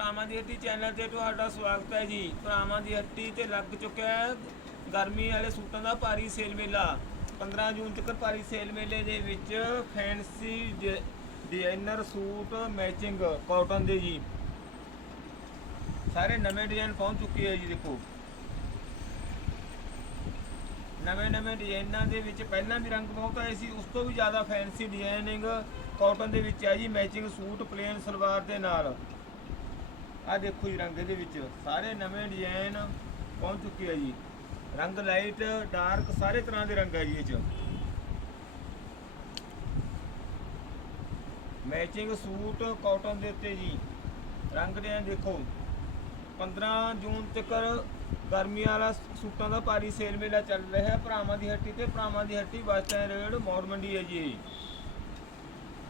ਭਰਾਵਾਂ ਦੀ ਹੱਟੀ ਚੈਨਲ ਤੇ ਤੁਹਾਡਾ ਸਵਾਗਤ ਹੈ ਜੀ। ਭਰਾਵਾਂ ਦੀ ਹੱਟੀ ਤੇ ਲੱਗ ਚੁੱਕਿਆ ਹੈ ਗਰਮੀ ਵਾਲੇ ਸੂਟਾਂ ਦਾ ਭਾਰੀ ਸੇਲ ਮੇਲਾ। 15 ਜੂਨ ਤੱਕ ਭਾਰੀ ਸੇਲ ਮੇਲੇ ਦੇ ਵਿੱਚ fancy designer suit matching cotton ਦੇ ਜੀ। ਸਾਰੇ ਨਵੇਂ ਡਿਜ਼ਾਈਨ ਪਹੁੰਚ ਚੁੱਕੇ ਹੈ ਜੀ, ਦੇਖੋ। ਨਵੇਂ ਨਵੇਂ ਡਿਜ਼ਾਈਨਾਂ ਦੇ ਵਿੱਚ ਪਹਿਲਾਂ ਵੀ ਰੰਗ ਬਹੁਤ ਆਏ ਸੀ, ਉਸ ਤੋਂ ਵੀ ਜ਼ਿਆਦਾ ਫੈਂਸੀ ਡਿਜ਼ਾਈਨਿੰਗ ਕਾਟਨ ਦੇ ਵਿੱਚ ਹੈ ਜੀ ਮੈਚਿੰਗ ਸੂਟ ਪਲੇਨ ਸਲਵਾਰ ਦੇ ਨਾਲ। ਆ ਦੇਖੋ ਜੀ ਰੰਗ ਇਹਦੇ ਵਿੱਚ। ਸਾਰੇ ਨਵੇਂ ਡਿਜ਼ਾਈਨ ਪਹੁੰਚ ਚੁੱਕੇ ਆ ਜੀ। ਰੰਗ ਲਾਈਟ ਡਾਰਕ ਸਾਰੇ ਤਰ੍ਹਾਂ ਦੇ ਰੰਗ ਆ ਜੀ ਇਹ ਚ। ਮੈਚਿੰਗ ਸੂਟ ਕਾਟਨ ਦੇ ਉੱਤੇ ਜੀ। ਰੰਗ ਡਿਜ਼ਾਈਨ ਦੇਖੋ। 15 ਜੂਨ ਤੱਕ ਗਰਮੀ ਵਾਲਾ ਸੂਟਾਂ ਦਾ ਭਾਰੀ ਸੇਲ ਮੇਲਾ ਚੱਲ ਰਿਹਾ। ਹੈ ਭਰਾਵਾਂ ਦੀ ਹੱਟੀ ਤੇ ਭਰਾਵਾਂ ਦੀ ਹੱਟੀ bus stand road Maur Mandi ਹੈ ਜੀ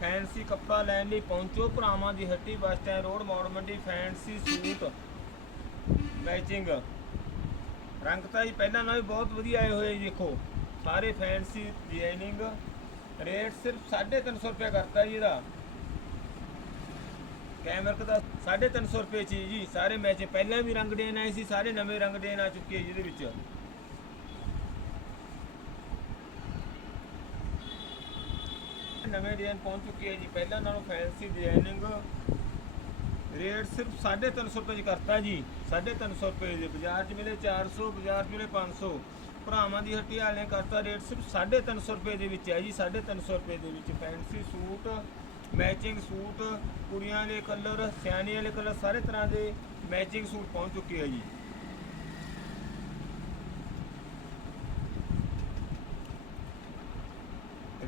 ਫੈਂਸੀ ਕੱਪੜਾ ਲੈਣ ਲਈ ਪਹੁੰਚੋ। ਭਰਾਵਾਂ ਦੀ ਹੱਟੀ bus stand, road Maur Mandi, fancy suit. Matching. ਰੰਗ ਤਾਂ ਜੀ ਪਹਿਲਾਂ ਨਾਲੋਂ ਵੀ ਬਹੁਤ ਵਧੀਆ ਆਏ ਹੋਏ ਜੀ, ਦੇਖੋ। ਸਾਰੇ ਫੈਂਸੀ ਡਿਜ਼ਾਈਨਿੰਗ। ਰੇਟ ਸਿਰਫ 350 ਰੁਪਏ ਕਰਤਾ ਜੀ ਇਹਦਾ। ਕੈਮਰਕ ਦਾ 350 ਰੁਪਏ ਚ ਜੀ, ਸਾਰੇ ਮੈਚ। ਪਹਿਲਾਂ ਵੀ ਰੰਗ ਦੇਣ ਆਏ ਸੀ, ਸਾਰੇ ਨਵੇਂ ਰੰਗ ਦੇਣ ਆ ਚੁੱਕੇ ਆ ਜਿਹਦੇ ਵਿੱਚ। ਨਵੇਂ ਡਿਜ਼ਾਈਨ ਪਹੁੰਚ ਚੁੱਕੇ ਆ ਜੀ। ਪਹਿਲਾਂ ਨਾਲੋਂ ਫੈਂਸੀ ਡਿਜ਼ਾਈਨਿੰਗ ਰੇਟ ਸਿਰਫ 350 ਰੁਪਏ ਚ ਕਰਤਾ ਜੀ। 350 ਰੁਪਏ ਦੇ ਬਾਜ਼ਾਰ 'ਚ ਮਿਲੇ 400 ਬਾਜ਼ਾਰ 'ਚ ਮਿਲੇ 500 ਭਰਾਵਾਂ ਦੀ ਹੱਟੀ ਵਾਲਿਆਂ ਕਰਤਾ ਰੇਟ ਸਿਰਫ 350 ਰੁਪਏ ਦੇ ਵਿੱਚ ਹੈ ਜੀ। 350 ਰੁਪਏ ਦੇ ਵਿੱਚ ਫੈਂਸੀ ਸੂਟ ਮੈਚਿੰਗ ਸੂਟ, ਕੁੜੀਆਂ ਦੇ ਕਲਰ ਸਿਆਣੀ ਦੇ ਕਲਰ ਸਾਰੇ ਤਰ੍ਹਾਂ ਦੇ ਮੈਚਿੰਗ ਸੂਟ ਪਹੁੰਚ ਚੁੱਕੇ ਆ ਜੀ।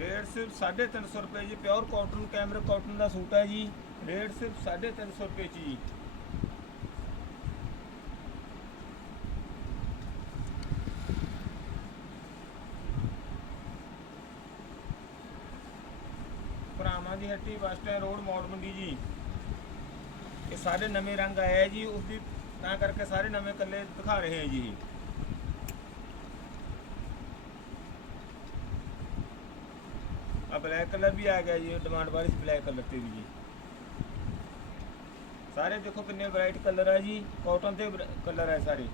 ਰੇਟ ਸਿਰਫ 350 ਰੁਪਏ ਜੀ ਪਿਓਰ ਕਾਟਨ ਕੈਮਰੇ ਕਾਟਨ ਦਾ ਸੂਟ ਹੈ ਜੀ। ਰੇਟ ਸਿਰਫ 350 ਰੁਪਏ ਚ ਜੀ। ਭਰਾਵਾਂ ਦੀ ਹੱਟੀ bus stand road Maur Mandi ਜੀ। ਇਹ ਸਾਰੇ ਨਵੇਂ ਰੰਗ ਆਏ ਆ ਜੀ ਉਸ ਦੀ ਤਾਂ ਕਰਕੇ ਸਾਰੇ ਨਵੇਂ ਕੱਲੇ ਦਿਖਾ ਰਹੇ ਆ ਜੀ। ਇਹ। ਆ ਬਲੈਕ ਕਲਰ ਵੀ ਆ ਗਿਆ ਜੀ ਡਿਮਾਂਡ ਵਾਲੀ ਬਲੈਕ ਕਲਰ ਤੇ ਵੀ ਜੀ। ਸਾਰੇ ਦੇਖੋ ਕਿੰਨੇ ਬ੍ਰਾਈਟ ਕਲਰ ਆ ਜੀ ਕਾਟਨ ਦੇ ਕਲਰ ਹੈ ਸਾਰੇ।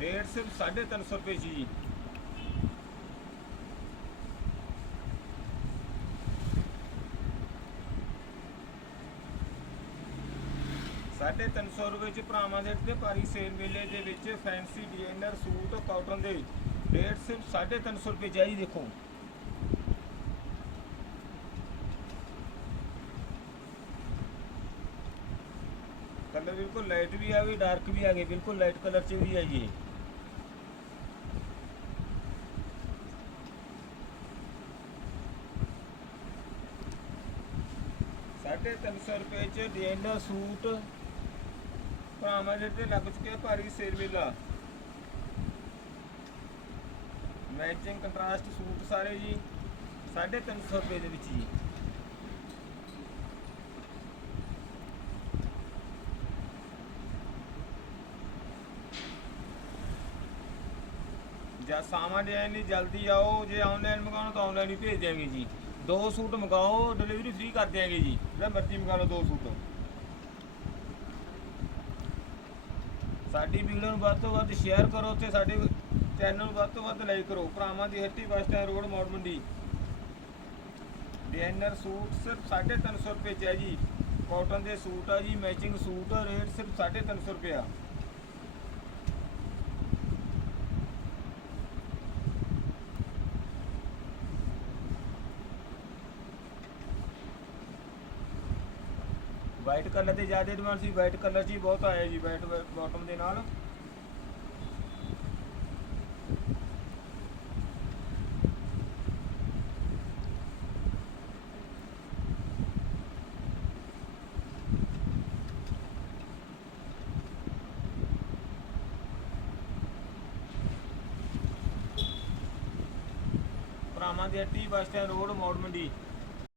ਰੇਟ ਸਿਰਫ 350 ਰੁਪਏ 'ਚ ਜੀ। ਸਾਢੇ ਤਿੰਨ ਸੌ ਰੁਪਏ ਚ ਭਰਾਵਾਂ ਦੇ ਤੇ ਭਾਰੀ ਸੇਲ ਮੇਲੇ ਦੇ ਵਿੱਚ ਫੈਂਸੀ ਡਿਜ਼ਾਈਨਰ ਸੂਟ ਕਾਟਨ ਦੇ। ਰੇਟ ਸਿਰਫ 350 ਰੁਪਏ ਚ ਹੈ ਜੀ, ਦੇਖੋ। ਕਲਰ ਬਿਲਕੁਲ ਲਾਈਟ ਵੀ ਆ ਗਈ ਡਾਰਕ ਵੀ ਆ ਗਈ, ਬਿਲਕੁਲ ਲਾਈਟ ਕਲਰ ਚ ਵੀ ਹੈ ਜੀ ਸਾਢੇ ਤਿੰਨ ਸੌ ਰੁਪਏ ਚ ਡਿਜ਼ਾਈਨਰ ਸੂਟ, ਭਰਾਵਾਂ ਦੇ ਤੇ ਲੱਗ ਚੁੱਕਿਆ ਭਾਰੀ ਸੇਲ ਮੇਲਾ ਮੈਚਿੰਗ ਕੰਟਰਾਸਟ ਸੂਟ ਸਾਰੇ ਜੀ, ਸਾਢੇ ਤਿੰਨ ਸੌ ਰੁਪਏ ਦੇ ਵਿੱਚ ਜੀ। ਜਾਂ ਸਾਮਾਨ ਡਿਜ਼ਾਈਨ ਲਈ ਜਲਦੀ ਆਓ, ਜੇ ਆਨਲਾਈਨ ਮੰਗਾਉਣਾ ਤਾਂ ਆਨਲਾਈਨ ਹੀ ਭੇਜ ਦਿਆਂਗੇ ਜੀ। ਦੋ ਸੂਟ ਮੰਗਾਓ ਡਿਲੀਵਰੀ ਫ੍ਰੀ ਕਰ ਦਿਆਂਗੇ ਜੀ। ਜਿਹੜਾ ਮਰਜ਼ੀ ਮੰਗਾ ਲਓ ਦੋ ਸੂਟ। ਸਾਡੀ ਵੀਡੀਓ ਨੂੰ ਵੱਧ ਤੋਂ ਵੱਧ ਸ਼ੇਅਰ ਕਰੋ ਤੇ ਸਾਡੇ ਚੈਨਲ ਨੂੰ ਵੱਧ ਤੋਂ ਵੱਧ ਲਾਈਕ ਕਰੋ। ਭਰਾਵਾਂ ਦੀ ਹੱਟੀ bus stand road Maur Mandi designer suit ਸਿਰਫ 350 ਰੁਪਏ ਚ ਹੈ ਜੀ। ਕਾਟਨ ਦੇ ਸੂਟ ਆ ਜੀ ਮੈਚਿੰਗ ਸੂਟ ਰੇਟ ਸਿਰਫ 350 ਰੁਪਏ ਆ। ਵਾਈਟ ਕਲਰ ਤੇ ਜ਼ਿਆਦਾ ਡਿਮਾਂਡ ਸੀ, ਵਾਈਟ ਕਲਰ 'ਚ ਹੀ ਬਹੁਤ ਆਇਆ ਜੀ, ਵਾਈਟ ਬਾਟਮ ਦੇ ਨਾਲ। ਭਰਾਵਾਂ ਦੀ ਹੱਟੀ, ਬੱਸ ਸਟੈਂਡ, ਰੋਡ, ਮੌੜ, ਮੰਡੀ।